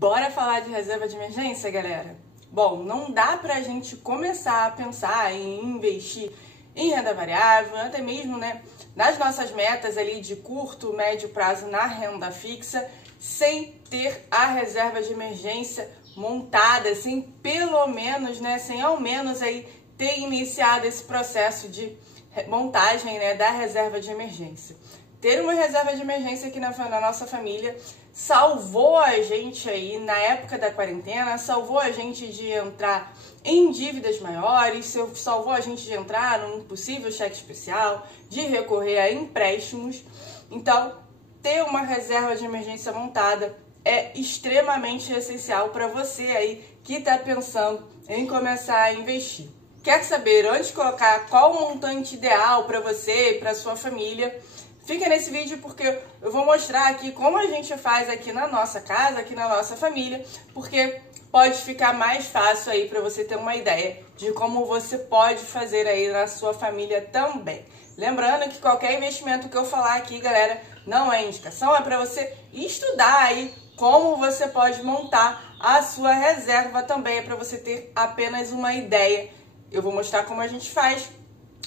Bora falar de reserva de emergência, galera? Bom, não dá pra gente começar a pensar em investir em renda variável, até mesmo, nas nossas metas ali de curto, médio prazo na renda fixa, sem ter a reserva de emergência montada, sem pelo menos, sem ao menos aí ter iniciado esse processo de montagem, da reserva de emergência. Ter uma reserva de emergência aqui na nossa família salvou a gente aí na época da quarentena, salvou a gente de entrar em dívidas maiores, salvou a gente de entrar num possível cheque especial, de recorrer a empréstimos. Então, ter uma reserva de emergência montada é extremamente essencial para você aí que está pensando em começar a investir. Quer saber onde colocar qual o montante ideal para você e para sua família? Fica nesse vídeo porque eu vou mostrar aqui como a gente faz aqui na nossa casa, aqui na nossa família, porque pode ficar mais fácil aí para você ter uma ideia de como você pode fazer aí na sua família também. Lembrando que qualquer investimento que eu falar aqui, galera, não é indicação, é para você estudar aí como você pode montar a sua reserva também, é para você ter apenas uma ideia. Eu vou mostrar como a gente faz.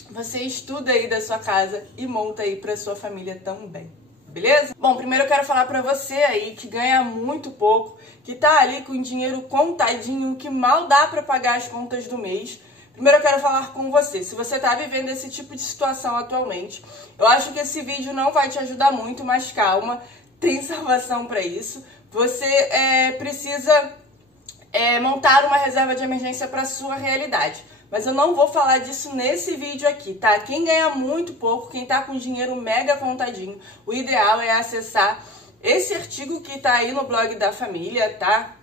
Você estuda aí da sua casa e monta aí para sua família também, beleza? Bom, primeiro eu quero falar para você aí que ganha muito pouco, que tá ali com o dinheiro contadinho, que mal dá para pagar as contas do mês. Primeiro eu quero falar com você, se você tá vivendo esse tipo de situação atualmente, eu acho que esse vídeo não vai te ajudar muito, mas calma, tem salvação para isso. Você precisa montar uma reserva de emergência para sua realidade. Mas eu não vou falar disso nesse vídeo aqui, tá? Quem ganha muito pouco, quem tá com dinheiro mega contadinho, o ideal é acessar esse artigo que tá aí no blog da família, tá?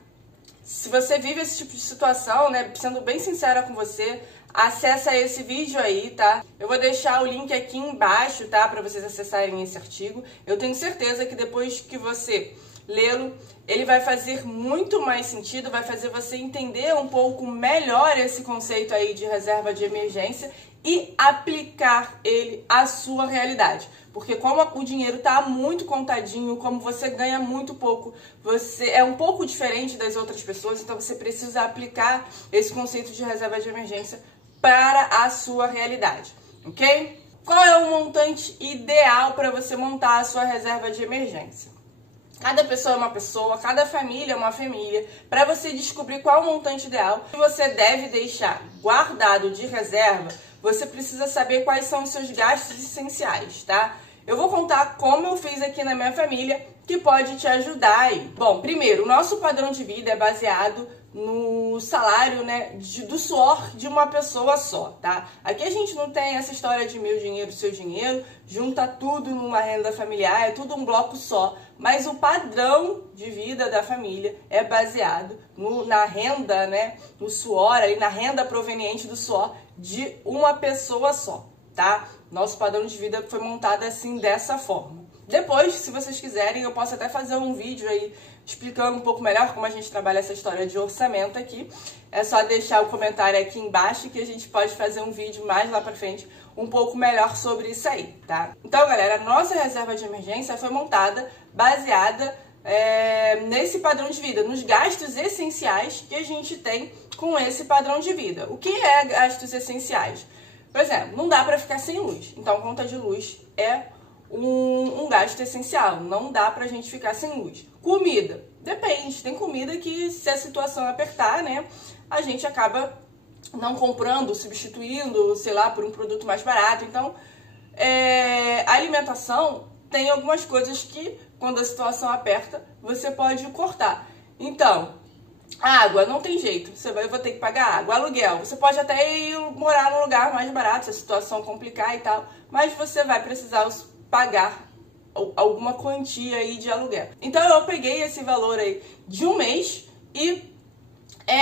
Se você vive esse tipo de situação, sendo bem sincera com você, acessa esse vídeo aí, tá? Eu vou deixar o link aqui embaixo, tá? Pra vocês acessarem esse artigo. Eu tenho certeza que depois que você lê-lo, ele vai fazer muito mais sentido, vai fazer você entender um pouco melhor esse conceito aí de reserva de emergência e aplicar ele à sua realidade. Porque como o dinheiro está muito contadinho, como você ganha muito pouco, você é um pouco diferente das outras pessoas, então você precisa aplicar esse conceito de reserva de emergência para a sua realidade, ok? Qual é o montante ideal para você montar a sua reserva de emergência? Cada pessoa é uma pessoa, cada família é uma família. Para você descobrir qual é o montante ideal que você deve deixar guardado de reserva, você precisa saber quais são os seus gastos essenciais, tá? Eu vou contar como eu fiz aqui na minha família, que pode te ajudar aí. Bom, primeiro, o nosso padrão de vida é baseado no salário, do suor de uma pessoa só, tá? Aqui a gente não tem essa história de meu dinheiro, seu dinheiro, junta tudo numa renda familiar, é tudo um bloco só. Mas o padrão de vida da família é baseado na renda, no suor, ali, na renda proveniente do suor de uma pessoa só, tá? Nosso padrão de vida foi montado assim, dessa forma. Depois, se vocês quiserem, eu posso até fazer um vídeo aí explicando um pouco melhor como a gente trabalha essa história de orçamento aqui. É só deixar o comentário aqui embaixo que a gente pode fazer um vídeo mais lá pra frente um pouco melhor sobre isso aí, tá? Então, galera, a nossa reserva de emergência foi montada baseada nesse padrão de vida, nos gastos essenciais que a gente tem com esse padrão de vida. O que é gastos essenciais? Por exemplo, não dá pra ficar sem luz, então conta de luz é um gasto essencial, não dá pra gente ficar sem luz. Comida, depende, tem comida que se a situação apertar, a gente acaba não comprando, substituindo, sei lá, por um produto mais barato. Então, a alimentação tem algumas coisas que, quando a situação aperta, você pode cortar. Então, água, não tem jeito, eu vou ter que pagar água. Aluguel, você pode até ir morar num lugar mais barato, se a situação complicar e tal, mas você vai precisar pagar alguma quantia aí de aluguel. Então eu peguei esse valor aí de um mês e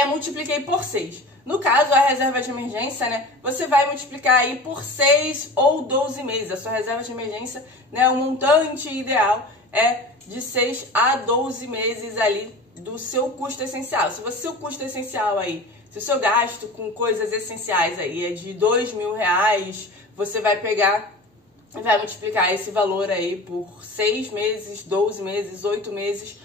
multipliquei por 6. No caso, a reserva de emergência, você vai multiplicar aí por 6 ou 12 meses. A sua reserva de emergência, o montante ideal é de 6 a 12 meses ali do seu custo essencial. Se o seu custo essencial aí, se o seu gasto com coisas essenciais aí é de R$2.000, você vai multiplicar esse valor aí por 6 meses, 12 meses, 8 meses,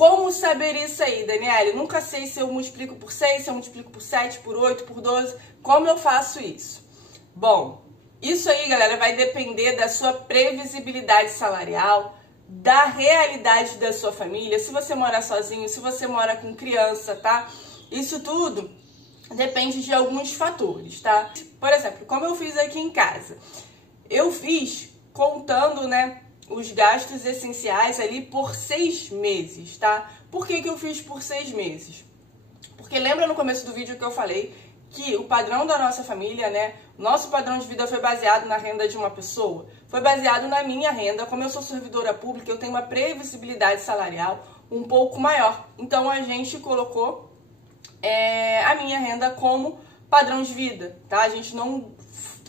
Como saber isso aí, Daniele? Nunca sei se eu multiplico por 6, se eu multiplico por 7, por 8, por 12. Como eu faço isso? Bom, isso aí, galera, vai depender da sua previsibilidade salarial, da realidade da sua família, se você mora sozinho, se você mora com criança, tá? Isso tudo depende de alguns fatores, tá? Por exemplo, como eu fiz aqui em casa, eu fiz contando, né, os gastos essenciais ali por 6 meses, tá? Por que eu fiz por 6 meses? Porque lembra no começo do vídeo que eu falei que o padrão da nossa família, né, nosso padrão de vida foi baseado na renda de uma pessoa, foi baseado na minha renda. Como eu sou servidora pública, eu tenho uma previsibilidade salarial um pouco maior. Então a gente colocou a minha renda como padrão de vida, tá? A gente não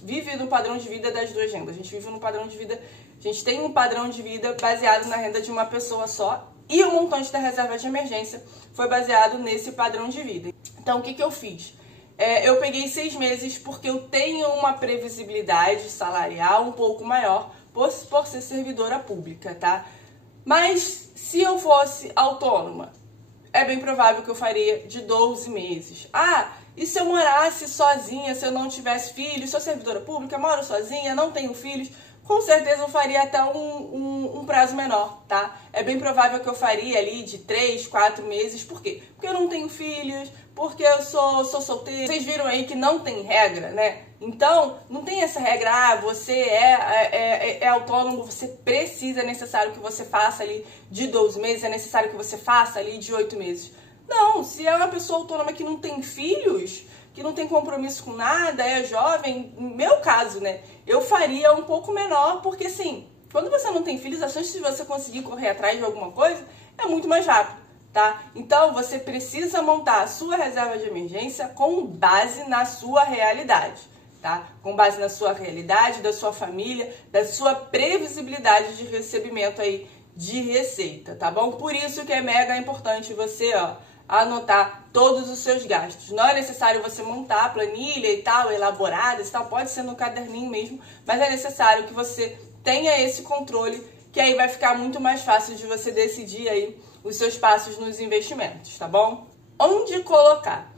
vive no padrão de vida das duas rendas, a gente vive no padrão de vida, a gente tem um padrão de vida baseado na renda de uma pessoa só e o montante da reserva de emergência foi baseado nesse padrão de vida. Então o que eu fiz? Eu peguei 6 meses porque eu tenho uma previsibilidade salarial um pouco maior por ser servidora pública, tá? Mas se eu fosse autônoma, é bem provável que eu faria de 12 meses. Ah, e se eu morasse sozinha, se eu não tivesse filhos, sou servidora pública, moro sozinha, não tenho filhos, com certeza eu faria até um prazo menor, tá? É bem provável que eu faria ali de 3, 4 meses. Por quê? Porque eu não tenho filhos, porque eu sou solteira. Vocês viram aí que não tem regra, né? Então, não tem essa regra, ah, você é autônomo, você precisa, é necessário que você faça ali de 12 meses, é necessário que você faça ali de 8 meses. Não, se é uma pessoa autônoma que não tem filhos, que não tem compromisso com nada, é jovem, no meu caso, né, eu faria um pouco menor, porque assim, quando você não tem filhos, a chance de você conseguir correr atrás de alguma coisa é muito mais rápido, tá? Então, você precisa montar a sua reserva de emergência com base na sua realidade, tá? Com base na sua realidade, da sua família, da sua previsibilidade de recebimento aí de receita, tá bom? Por isso que é mega importante você, ó, anotar todos os seus gastos. Não é necessário você montar a planilha e tal, elaboradas e tal, pode ser no caderninho mesmo, mas é necessário que você tenha esse controle, que aí vai ficar muito mais fácil de você decidir aí os seus passos nos investimentos, tá bom? Onde colocar?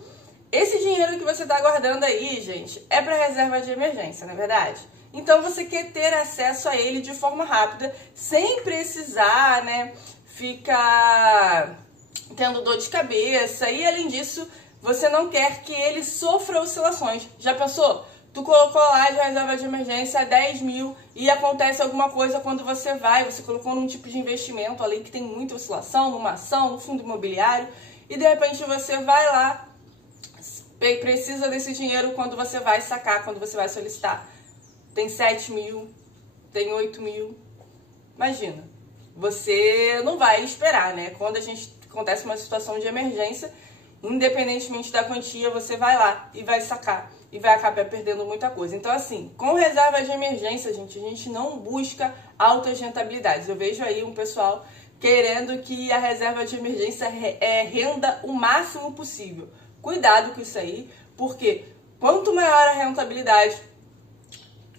Esse dinheiro que você está guardando aí, gente, é para reserva de emergência, não é verdade? Então você quer ter acesso a ele de forma rápida, sem precisar, né, ficar tendo dor de cabeça, e além disso, você não quer que ele sofra oscilações. Já pensou? Tu colocou lá de reserva de emergência 10 mil e acontece alguma coisa quando você colocou num tipo de investimento ali que tem muita oscilação, numa ação, no fundo imobiliário, e de repente você vai lá, precisa desse dinheiro quando você vai sacar, quando você vai solicitar. Tem 7 mil, tem 8 mil. Imagina, você não vai esperar, né? Quando acontece uma situação de emergência, independentemente da quantia, você vai lá e vai sacar e vai acabar perdendo muita coisa. Então, assim, com reserva de emergência, gente, a gente não busca altas rentabilidades. Eu vejo aí um pessoal querendo que a reserva de emergência renda o máximo possível. Cuidado com isso aí, porque quanto maior a rentabilidade,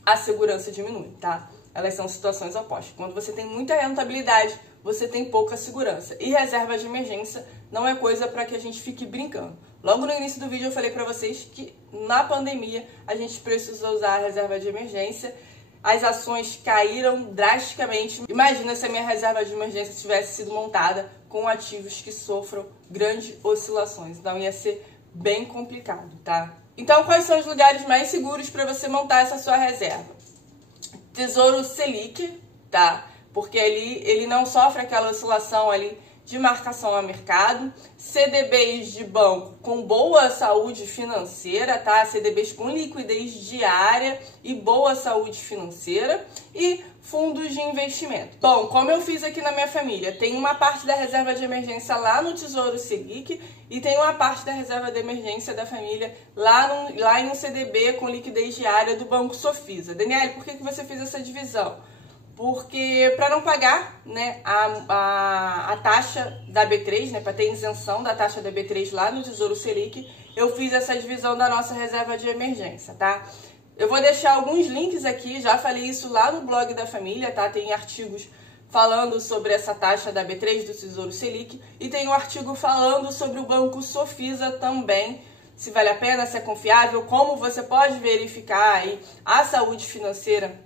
a segurança diminui, tá? Elas são situações opostas. Quando você tem muita rentabilidade, você tem pouca segurança. E reserva de emergência não é coisa para que a gente fique brincando. Logo no início do vídeo eu falei para vocês que na pandemia a gente precisa usar a reserva de emergência. As ações caíram drasticamente. Imagina se a minha reserva de emergência tivesse sido montada com ativos que sofram grandes oscilações. Então ia ser bem complicado, tá? Então, quais são os lugares mais seguros para você montar essa sua reserva? Tesouro Selic, tá? Porque ele não sofre aquela oscilação ali de marcação a mercado. CDBs de banco com boa saúde financeira, tá? CDBs com liquidez diária e boa saúde financeira. E fundos de investimento. Bom, como eu fiz aqui na minha família, tem uma parte da reserva de emergência lá no Tesouro Selic e tem uma parte da reserva de emergência da família lá em um CDB com liquidez diária do Banco Sofisa. Daniele, por que você fez essa divisão? Porque para não pagar, né, a taxa da B3, né, para ter isenção da taxa da B3 lá no Tesouro Selic, eu fiz essa divisão da nossa reserva de emergência, tá? Eu vou deixar alguns links aqui, já falei isso lá no blog da família, tá? Tem artigos falando sobre essa taxa da B3 do Tesouro Selic e tem um artigo falando sobre o Banco Sofisa também, se vale a pena, se é confiável, como você pode verificar aí a saúde financeira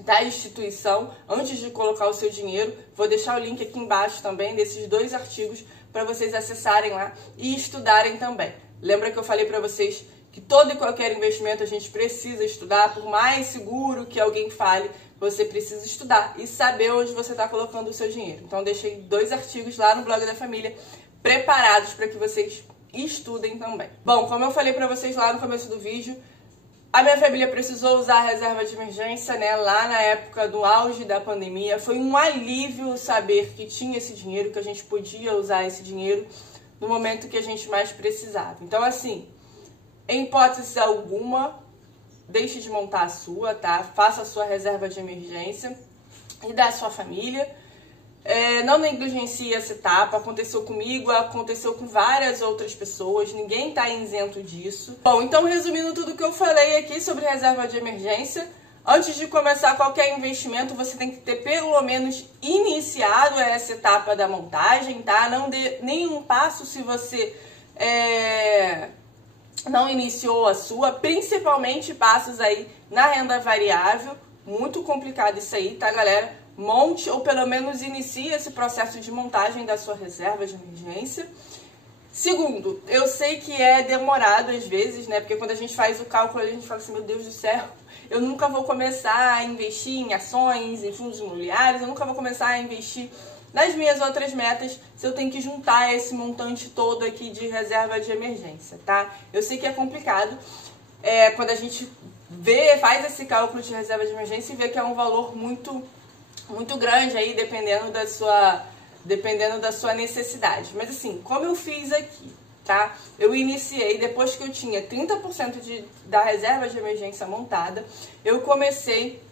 da instituição antes de colocar o seu dinheiro. Vou deixar o link aqui embaixo também desses 2 artigos para vocês acessarem lá e estudarem também. Lembra que eu falei para vocês que todo e qualquer investimento a gente precisa estudar, por mais seguro que alguém fale, você precisa estudar e saber onde você está colocando o seu dinheiro. Então deixei 2 artigos lá no blog da família preparados para que vocês estudem também. Bom, como eu falei para vocês lá no começo do vídeo, a minha família precisou usar a reserva de emergência, né, lá na época do auge da pandemia. Foi um alívio saber que tinha esse dinheiro, que a gente podia usar esse dinheiro no momento que a gente mais precisava. Então, assim, em hipótese alguma, deixe de montar a sua, tá? Faça a sua reserva de emergência e da sua família. Não negligencie essa etapa, aconteceu comigo, aconteceu com várias outras pessoas, ninguém está isento disso. Bom, então resumindo tudo que eu falei aqui sobre reserva de emergência, antes de começar qualquer investimento, você tem que ter pelo menos iniciado essa etapa da montagem, tá? Não dê nenhum passo se você não iniciou a sua, principalmente passos aí na renda variável, muito complicado isso aí, tá, galera? Monte ou pelo menos inicie esse processo de montagem da sua reserva de emergência. Segundo, eu sei que é demorado às vezes, né? Porque quando a gente faz o cálculo, a gente fala assim, meu Deus do céu, eu nunca vou começar a investir em ações, em fundos imobiliários, eu nunca vou começar a investir nas minhas outras metas se eu tenho que juntar esse montante todo aqui de reserva de emergência, tá? Eu sei que é complicado, quando a gente faz esse cálculo de reserva de emergência e vê que é um valor muito grande aí, dependendo da sua necessidade. Mas assim, como eu fiz aqui, tá? Eu iniciei, depois que eu tinha 30% da reserva de emergência montada, eu comecei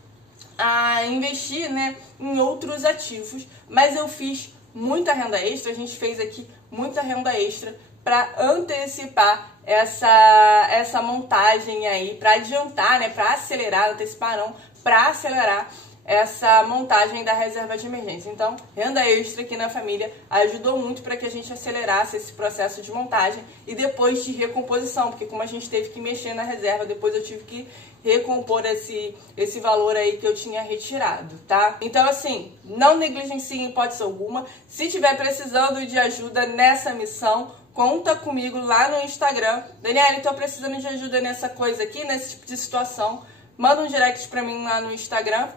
a investir, né, em outros ativos, mas eu fiz muita renda extra, a gente fez aqui muita renda extra para antecipar essa montagem aí, para adiantar, né, para acelerar, antecipar não, para acelerar essa montagem da reserva de emergência. Então, renda extra aqui na família ajudou muito para que a gente acelerasse esse processo de montagem e depois de recomposição, porque como a gente teve que mexer na reserva, depois eu tive que recompor esse valor aí que eu tinha retirado, tá? Então, assim, não negligencie em hipótese alguma. Se tiver precisando de ajuda nessa missão, conta comigo lá no Instagram. Daniela, tô precisando de ajuda nessa coisa aqui, nesse tipo de situação. Manda um direct pra mim lá no Instagram,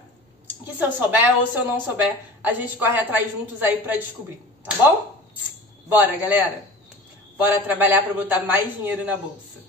que se eu souber ou se eu não souber, a gente corre atrás juntos aí pra descobrir, tá bom? Bora, galera! Bora trabalhar pra botar mais dinheiro na bolsa.